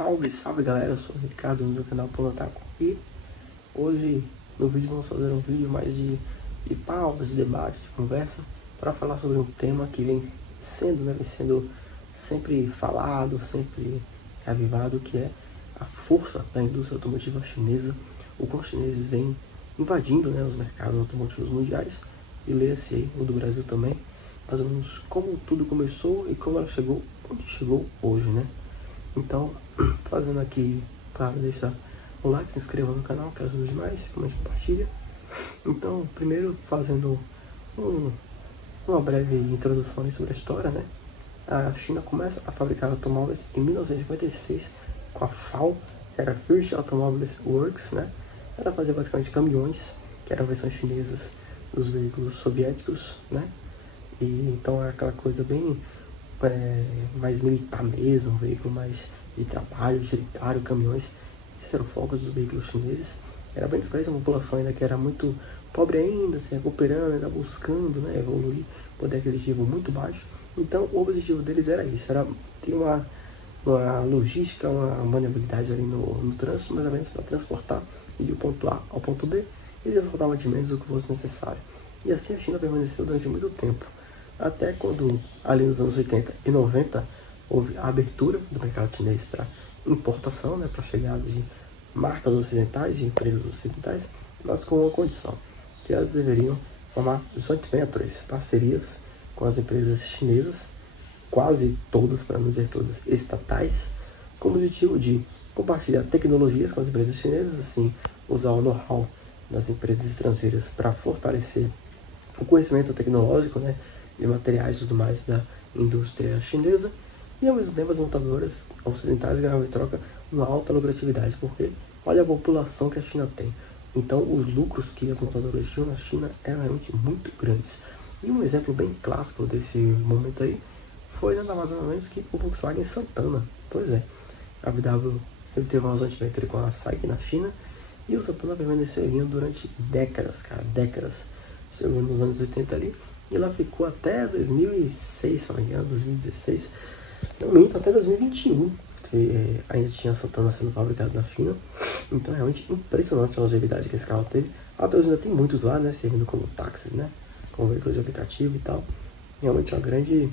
Salve, salve galera, eu sou o Ricardo do canal Polotaco e hoje no vídeo vamos fazer um vídeo mais de pauta, de debate, de conversa para falar sobre um tema que vem sendo sempre falado, sempre avivado, que é a força da indústria automotiva chinesa, o qual os chineses vêm invadindo, os mercados automotivos mundiais, e leia-se aí o do Brasil também, mais ou menos como tudo começou e como ela chegou onde chegou hoje, Então, fazendo aqui para deixar o like, se inscreva no canal, que ajuda demais, comente, compartilha. Então, primeiro fazendo uma breve introdução aí sobre a história, A China começa a fabricar automóveis em 1956 com a FAW, que era First Automobiles Works, Ela fazia basicamente caminhões, que eram versões chinesas dos veículos soviéticos, E então é aquela coisa bem mais militar mesmo, um veículo mais de trabalho, utilitário, caminhões. Esse era o foco dos veículos chineses. Era bem desconhecida a população ainda que era muito pobre ainda, se recuperando, ainda buscando evoluir, poder aquisitivo muito baixo. Então o objetivo deles era isso, era ter uma logística, uma maneabilidade ali no trânsito, mais ou menos para transportar de ponto A ao ponto B, e transportar mantimentos do que fosse necessário. E assim a China permaneceu durante muito tempo. Até quando, ali nos anos 80 e 90, houve a abertura do mercado chinês para importação, para a chegada de marcas ocidentais, de empresas ocidentais, mas com uma condição, que elas deveriam formar joint ventures, parcerias com as empresas chinesas, quase todas, para não dizer todas, estatais, com o objetivo de compartilhar tecnologias com as empresas chinesas, assim, usar o know-how das empresas estrangeiras para fortalecer o conhecimento tecnológico, de materiais e tudo mais da indústria chinesa, e ao mesmo tempo as montadoras ocidentais ganhavam em troca uma alta lucratividade, porque olha a população que a China tem. Então os lucros que as montadoras tinham na China eram realmente muito grandes. E um exemplo bem clássico desse momento aí foi nada mais ou menos que o Volkswagen Santana. Pois é, a VW sempre teve uma joint venture com a SAIC na China, e o Santana permaneceu ganhando durante décadas, décadas. Chegou nos anos 80 ali, e ela ficou até 2006, se não me engano, 2016, não minto, até 2021, que ainda tinha a Santana sendo fabricada na China. Então é realmente impressionante a longevidade que esse carro teve. Até hoje ainda tem muitos lá, servindo como táxis, como veículo de aplicativo e tal. Realmente é um grande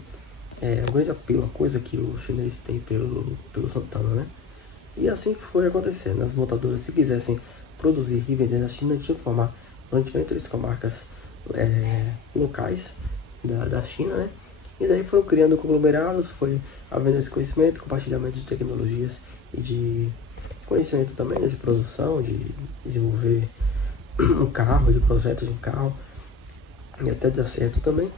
apelo, a coisa que o chinês tem pelo Santana, E assim foi acontecendo. As montadoras, se quisessem produzir e vender na China, tinham que formar joint ventures com marcas locais da China, E daí foram criando conglomerados, foi havendo esse conhecimento, compartilhamento de tecnologias e de conhecimento também, de produção, de desenvolver um carro, de projetos de um carro, e até dar certo também.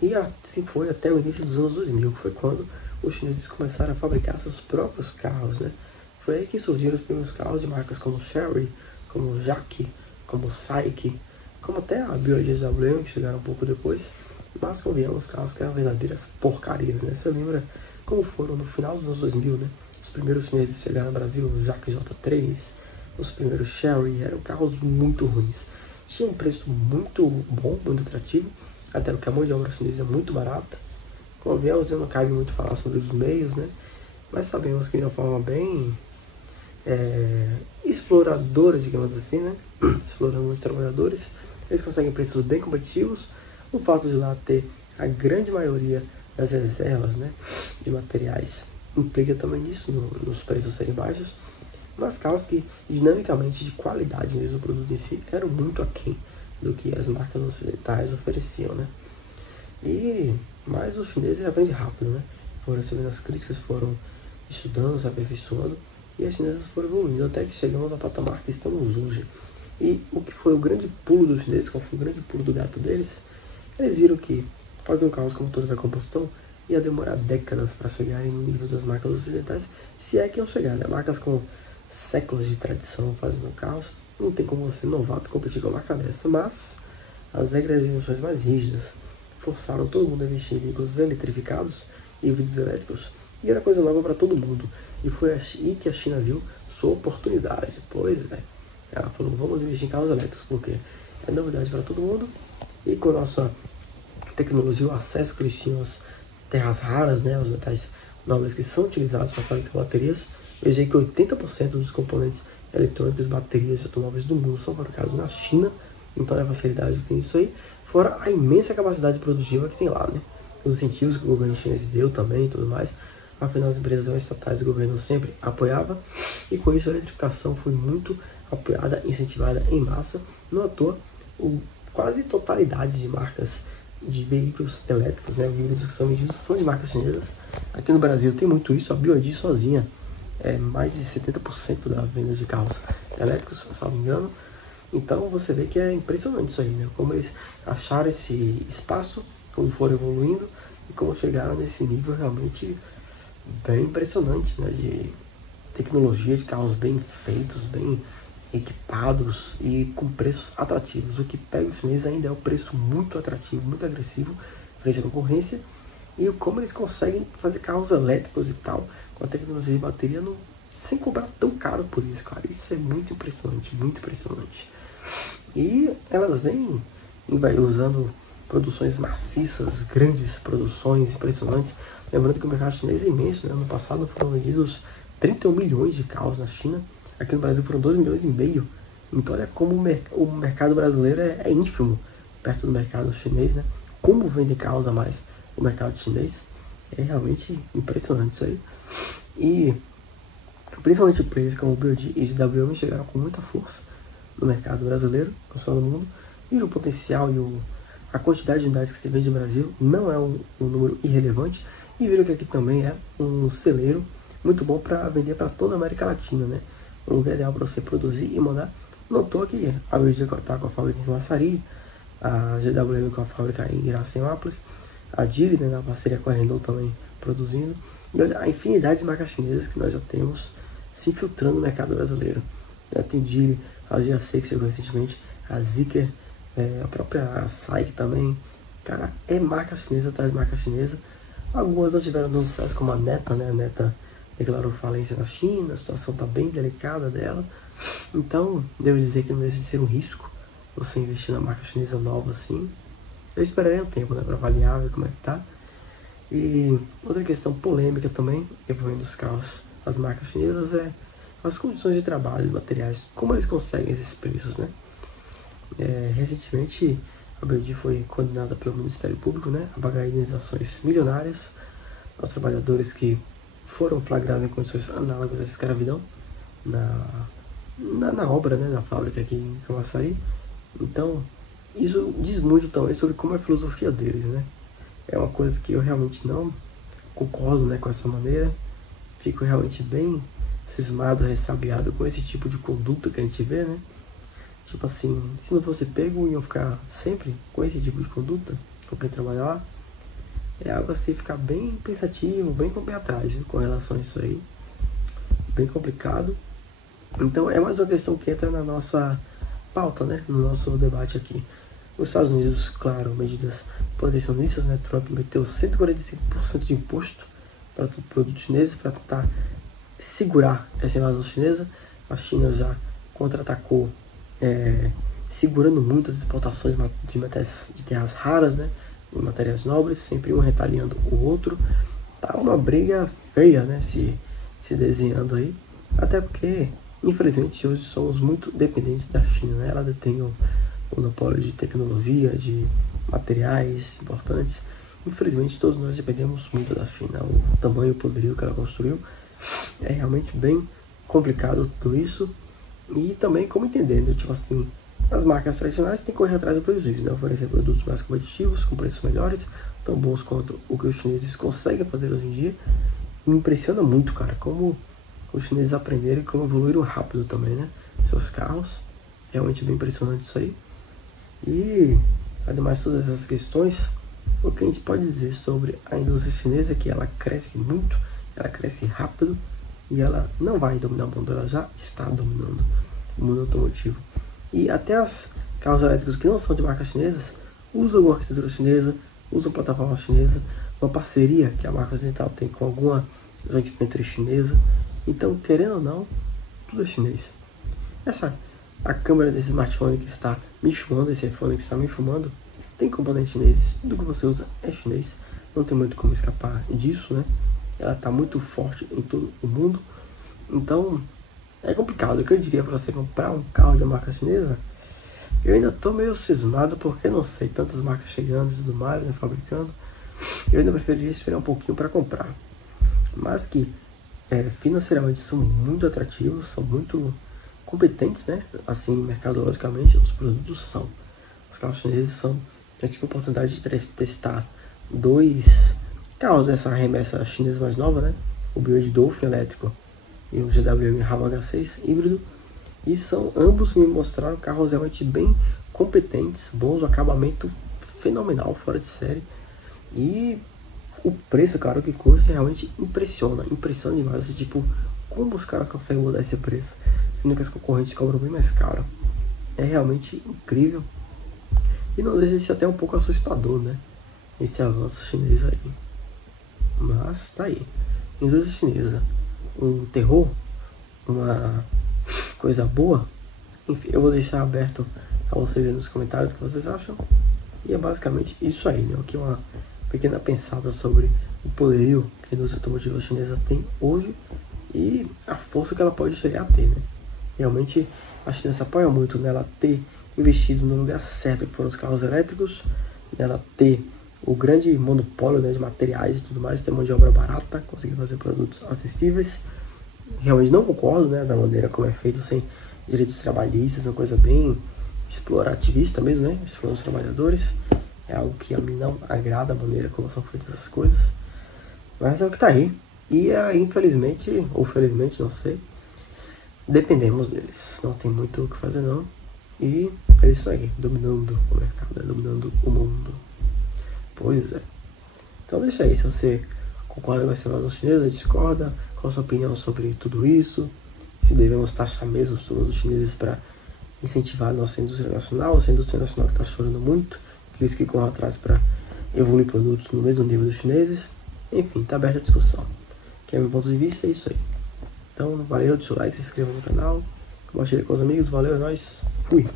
E assim foi até o início dos anos 2000, que foi quando os chineses começaram a fabricar seus próprios carros, Foi aí que surgiram os primeiros carros de marcas como Chery, como JAC, como SAIC, como até a BMW, que chegaram um pouco depois, mas convenhamos, carros que eram verdadeiras porcarias, Você lembra como foram no final dos anos 2000, Os primeiros chineses chegaram no Brasil, o JAC J3, os primeiros Chery, eram carros muito ruins. Tinha um preço muito bom, muito atrativo, até porque a mão de obra chinesa é muito barata. Convenhamos, não cabe muito falar sobre os meios, Mas sabemos que de uma forma bem exploradora, digamos assim, Explorando os trabalhadores, eles conseguem preços bem competitivos. O fato de lá ter a grande maioria das reservas, de materiais, implica também nisso, nos preços serem baixos, mas carros que, dinamicamente, de qualidade mesmo, o produto em si, eram muito aquém do que as marcas ocidentais ofereciam, Mas os chineses aprendem rápido, Foram recebendo as críticas, foram estudando, se aperfeiçoando, e as chinesas foram evoluindo até que chegamos ao patamar que estamos hoje. E o que foi o grande pulo dos chineses, qual foi o grande pulo do gato deles? Eles viram que fazer um carros com motores a combustão ia demorar décadas para chegarem no nível das marcas ocidentais, se é que iam chegar, Marcas com séculos de tradição fazendo carros, não tem como você novato competir com uma marca dessa, mas as regras e instruções mais rígidas forçaram todo mundo a investir em veículos eletrificados e vídeos elétricos, e era coisa nova para todo mundo, e foi aí que a China viu sua oportunidade. Pois ela falou, vamos investir em carros elétricos, porque é novidade para todo mundo, e com a nossa tecnologia, o acesso que eles tinham às terras raras, os metais nobres que são utilizados para fabricar baterias. Veja que 80% dos componentes eletrônicos, baterias e automóveis do mundo são fabricados na China. Então é a facilidade que tem isso aí, fora a imensa capacidade produtiva que tem lá, né? Os incentivos que o governo chinês deu também e tudo mais. Afinal, as empresas estatais do governo sempre apoiava, e com isso a eletrificação foi muito apoiada, incentivada em massa. Não à toa, quase totalidade de marcas de veículos elétricos, né, veículos que são vendidos são de marcas chinesas. Aqui no Brasil tem muito isso, a BYD sozinha é mais de 70% da venda de carros elétricos, se não me engano. Então você vê que é impressionante isso aí, né? Como eles acharam esse espaço, como foram evoluindo e como chegaram nesse nível realmente bem impressionante, né? De tecnologia, de carros bem feitos, bem equipados e com preços atrativos. O que pega os chineses ainda é o preço muito atrativo, muito agressivo frente à concorrência, e como eles conseguem fazer carros elétricos e tal, com a tecnologia de bateria, sem cobrar tão caro por isso, cara. Isso é muito impressionante, muito impressionante. E elas vêm usando produções maciças, grandes produções impressionantes. Lembrando que o mercado chinês é imenso, né? Ano passado foram vendidos 31 milhões de carros na China. Aqui no Brasil foram 2,5 milhões. Então olha como o mercado brasileiro é ínfimo perto do mercado chinês, né? Como vende carros a mais o mercado chinês. É realmente impressionante isso aí. E principalmente players como o BYD e GWM chegaram com muita força no mercado brasileiro, não só no mundo. E o potencial e a quantidade de unidades que se vende no Brasil não é um número irrelevante. E viram que aqui também é um celeiro muito bom para vender para toda a América Latina, né? Um lugar ideal para você produzir e mandar. Notou que a BYD está com a fábrica em Massari, a GWM com a fábrica em Iracemápolis, a Geely, né, na parceria com a Renault também produzindo. E olha a infinidade de marcas chinesas que nós já temos se infiltrando no mercado brasileiro. Tem Geely, a GAC que chegou recentemente, a Zeekr, a própria SAIC também. Cara, é marca chinesa atrás de marca chinesa. Algumas não tiveram tanto sucesso como a Neta, né? A Neta declarou falência na China, a situação está bem delicada dela. Então, devo dizer que não deixa de ser um risco você investir na marca chinesa nova assim. Eu esperarei um tempo, né, para avaliar, ver como é que tá. E outra questão polêmica também, envolvendo os carros, as marcas chinesas, é as condições de trabalho, materiais, como eles conseguem esses preços, né? Recentemente, a BYD foi condenada pelo Ministério Público, né, a pagar indenizações milionárias aos trabalhadores que foram flagrados em condições análogas à escravidão na obra, né, na fábrica aqui em Camaçari. Então, isso diz muito também sobre como é a filosofia deles, né? É uma coisa que eu realmente não concordo, né, com essa maneira. Fico realmente bem cismado, ressabiado com esse tipo de conduta que a gente vê, né? Tipo assim, se não fosse pego, iam ficar sempre com esse tipo de conduta, com quem trabalha lá. É algo assim, ficar bem pensativo, bem com o pé atrás, viu, com relação a isso aí. Bem complicado. Então é mais uma questão que entra na nossa pauta, né, no nosso debate aqui. Os Estados Unidos, claro, medidas protecionistas, né? Trump meteu 145% de imposto para todo produto chinês para tentar segurar essa invasão chinesa. A China já contra-atacou, segurando muito as exportações de terras raras, né? De matérias nobres, sempre um retaliando o outro. Tá uma briga feia, né? Se desenhando aí. Até porque, infelizmente, hoje somos muito dependentes da China, né? Ela detém o monopólio de tecnologia, de materiais importantes. Infelizmente, todos nós dependemos muito da China. O tamanho e o poderio que ela construiu é realmente bem complicado tudo isso. E também como entender, né? Tipo assim, as marcas tradicionais têm que correr atrás do prejuízo, né? Oferecer produtos mais competitivos, com preços melhores, tão bons quanto o que os chineses conseguem fazer hoje em dia. Me impressiona muito, cara, como os chineses aprenderam e como evoluíram rápido também, né? Seus carros, realmente bem impressionante isso aí. E, ademais de todas essas questões, o que a gente pode dizer sobre a indústria chinesa é que ela cresce muito, ela cresce rápido e ela não vai dominar o mundo, ela já está dominando o mundo automotivo. E até as carros elétricos que não são de marcas chinesas usam uma arquitetura chinesa, usam plataforma chinesa, uma parceria que a marca ocidental tem com alguma joint venture chinesa. Então, querendo ou não, tudo é chinês. A câmera desse smartphone que está me filmando, esse iPhone que está me filmando, tem componentes chineses. Tudo que você usa é chinês. Não tem muito como escapar disso, né? ela tá muito forte em todo o mundo. Então, é complicado. O que eu diria para você comprar um carro de marca chinesa? Eu ainda tô meio cismado porque não sei, tantas marcas chegando e tudo mais, né, fabricando. Eu ainda preferiria esperar um pouquinho para comprar. Mas que financeiramente são muito atrativos, são muito competentes, né? Assim, mercadologicamente, os produtos são. Os carros chineses são. Já tive a oportunidade de testar 2 carros dessa remessa chinesa mais nova, né? O Buick Dolphin elétrico e o GW Rav H6 híbrido. E são ambos me mostraram carros realmente bem competentes, bons, o acabamento fenomenal, fora de série. E o preço, cara, que custa realmente impressiona demais. Tipo, como os caras conseguem mudar esse preço, sendo que as concorrentes cobram bem mais caro. É realmente incrível. E não deixa de ser até um pouco assustador, né? Esse avanço chinês aí. Mas tá aí. Indústria chinesa. Um terror? Uma coisa boa? Enfim, eu vou deixar aberto a vocês nos comentários o que vocês acham. E é basicamente isso aí, né? Aqui uma pequena pensada sobre o poderio que a indústria automotiva chinesa tem hoje e a força que ela pode chegar a ter, né? Realmente a China se apoia muito nela ter investido no lugar certo, que foram os carros elétricos, nela ter o grande monopólio, né, de materiais e tudo mais, ter mão de obra barata, conseguir fazer produtos acessíveis. Realmente não concordo, né, da maneira como é feito sem direitos trabalhistas, uma coisa bem explorativista mesmo, né, explorando os trabalhadores. É algo que a mim não agrada, a maneira como são feitas as coisas. Mas é o que tá aí. E infelizmente, ou felizmente, não sei, dependemos deles. Não tem muito o que fazer não. E é isso aí, dominando o mercado, dominando o mundo. Pois é. Então deixa aí, se você concorda com essa invasão chinesa, discorda, qual a sua opinião sobre tudo isso, se devemos taxar mesmo os produtos chineses para incentivar a nossa indústria nacional, essa indústria nacional que está chorando muito, aqueles que correm atrás para evoluir produtos no mesmo nível dos chineses. Enfim, está aberta a discussão. Que é meu ponto de vista, é isso aí. Então, valeu, deixa o like, se inscreva no canal, compartilhe com os amigos, valeu, é nóis, fui!